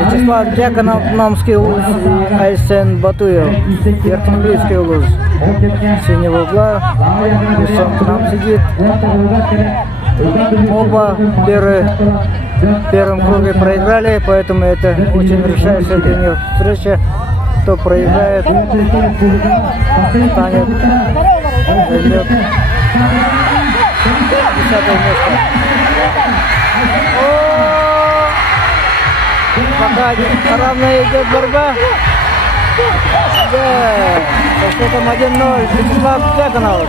Вячеслав Дьяконов, Намский луз и Айсен Батуев, Верхнеблинский луз. Синего угла, Весон к нам сидит. Оба в первом круге проиграли, поэтому это очень решающая для них встреча. Кто проиграет, станет, займет 10-е место. Пока равная идет борьба. Да, со счетом 1-0 Вячеслав Дьяконов.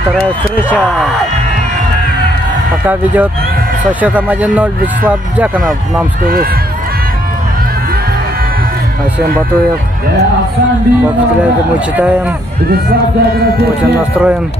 Вторая встреча. Пока ведет со счетом 1-0 Вячеслав Дьяконов, Намский луз. Айсен Батуев. По взгляду мы читаем. Очень настроен.